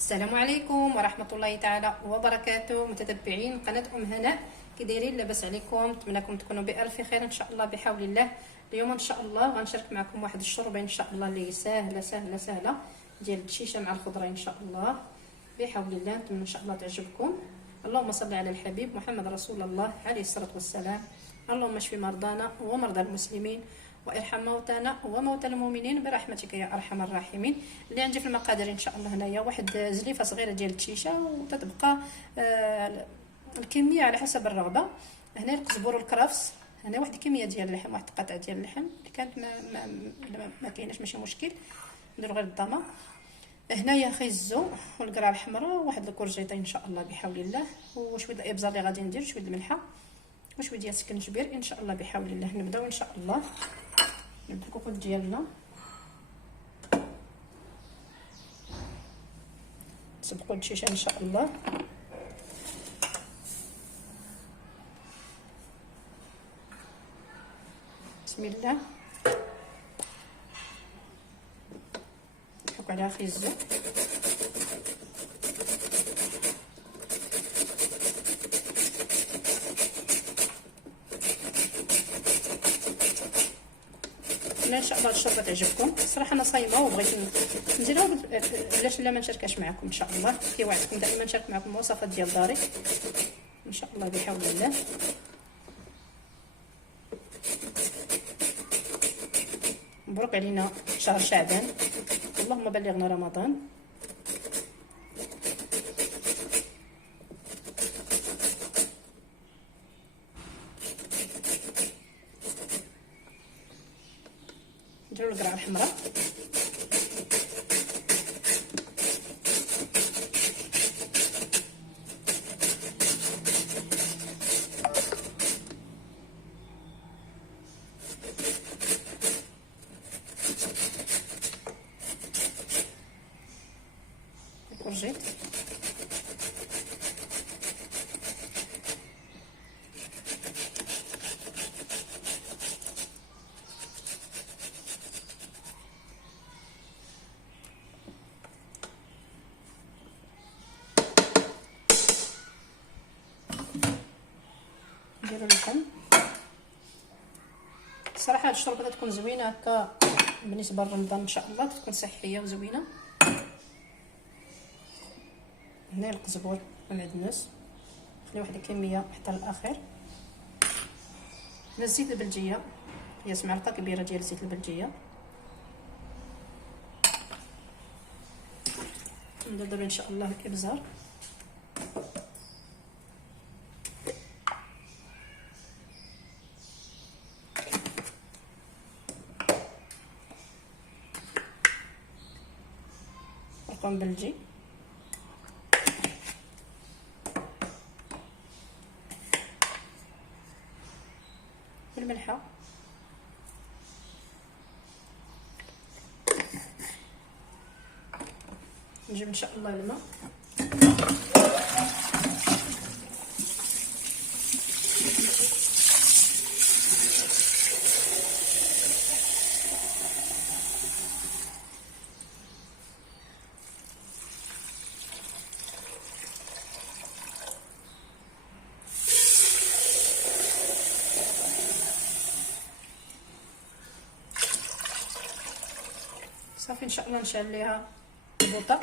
السلام عليكم ورحمة الله تعالى وبركاته. متتبعين قناة هناء، كي دايرين؟ لاباس عليكم؟ نتمنىكم تكونوا بألف خير ان شاء الله بحول الله. اليوم ان شاء الله غنشارك معكم واحد الشوربه ان شاء الله اللي سهله سهله سهله ديال الدشيشه مع الخضره ان شاء الله بحول الله. نتمنى ان شاء الله تعجبكم. اللهم صل على الحبيب محمد رسول الله عليه الصلاه والسلام. اللهم اشف مرضانا ومرضى المسلمين وارحم موتانا وموتى المؤمنين برحمتك يا ارحم الراحمين. اللي عندي في المقادير ان شاء الله هنايا واحد زليفه صغيره ديال الدشيشه، وتتبقى الكميه على حسب الرغبه. هنا القزبر والكرفس، هنا واحد الكميه ديال اللحم، واحد القطعه ديال اللحم اللي كانت ما كايناش ماشي مشكل، نديرو غير الضمه. هنايا خيزو والقرع الحمراء وواحد الكورجيطه ان شاء الله بحول الله، وشويه الابزار اللي غادي ندير، شويه الملحه وشويه ديال السكنجبير ان شاء الله بحول الله. نبداو ان شاء الله. نبدا الكوكوط ديالنا، نسبقوا الدشيشه ان شاء الله. بسم الله. نحك عليها خيزو، ان شاء الله الشوربه تعجبكم. صراحه انا صايمه وبغيت نديرها، علاش لا ما نشاركهاش معكم ان شاء الله. كيوعدكم دائما نشارك معكم الوصفات ديال داري ان شاء الله بحول الله. مبروك علينا شهر شعبان، اللهم بلغنا رمضان. نديرو القرعه الحمراء، الكورجيط، نديرو اللحم. صراحه هاد الشوربه تكون زوينه هكا بالنسبه لرمضان ان شاء الله، تكون صحيه وزوينه. هنا القزبر والمعدنوس، خلي واحد الكميه حتى الاخر. هنا الزيت البلديه، قياس معلقه كبيره ديال الزيت البلديه. ندير دابا ان شاء الله الابزار، القرن بلدي، الملحه، نجيب ان شاء الله الماء، صافي. ان شاء الله نشعل ليها البوطه،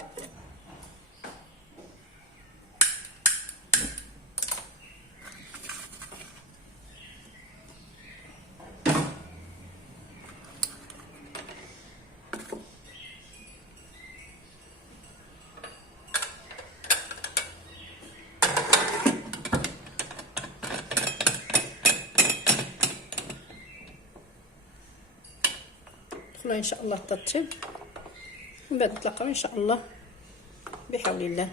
ندخلوها ان شاء الله تطيب، ومن بعد نتلاقاو ان شاء الله بحول الله.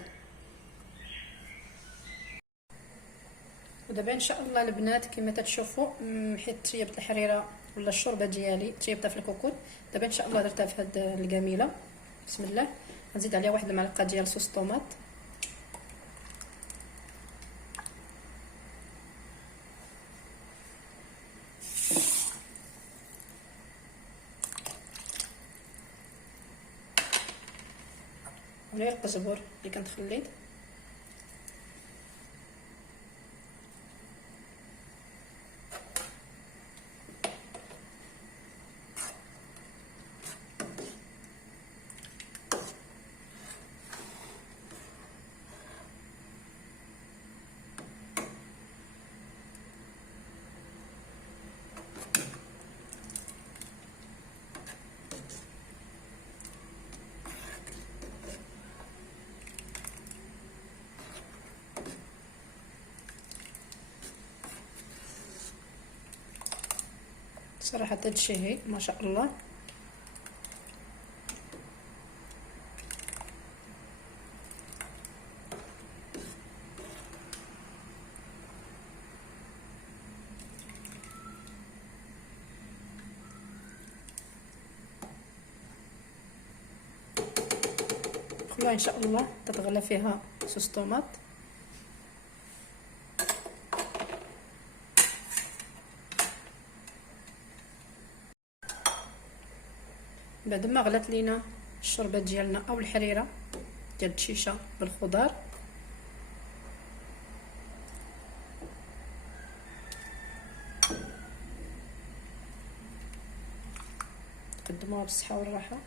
ودابا ان شاء الله البنات كما تتشوفوا، حيت طيبت الحريره ولا الشوربه ديالي طيبتها في الكوكوط. دابا ان شاء الله درتها في هاد القميله. بسم الله. غنزيد عليها واحد المعلقه ديال صوص طوماط، وهنا القزبر اللي كنت خليت. صراحة تتشهي ما شاء الله. خلوها ان شاء الله تتغلى فيها صوص طوماط. بعد ما غلات لينا الشوربه ديالنا او الحريره ديال الدشيشه بالخضار، تقدموها بالصحه والراحه.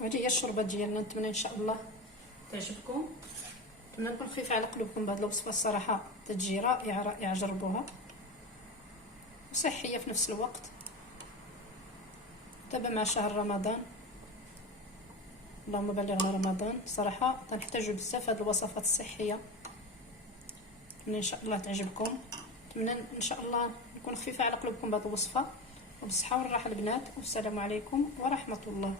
وهذه هي الشوربه ديالنا. نتمنى ان شاء الله تعجبكم، نتمنى نكون خفيفه على قلوبكم بهذه الوصفه. الصراحه تتجي رائعه رائعه، جربوها وصحيه في نفس الوقت. دابا مع شهر رمضان، اللهم بلغنا رمضان، صراحه تنحتاجوا بزاف هذه الوصفات الصحيه. نتمنى ان شاء الله تعجبكم، نتمنى ان شاء الله نكون خفيفه على قلوبكم بهذه الوصفه. وبالصحه والراحه البنات، والسلام عليكم ورحمه الله.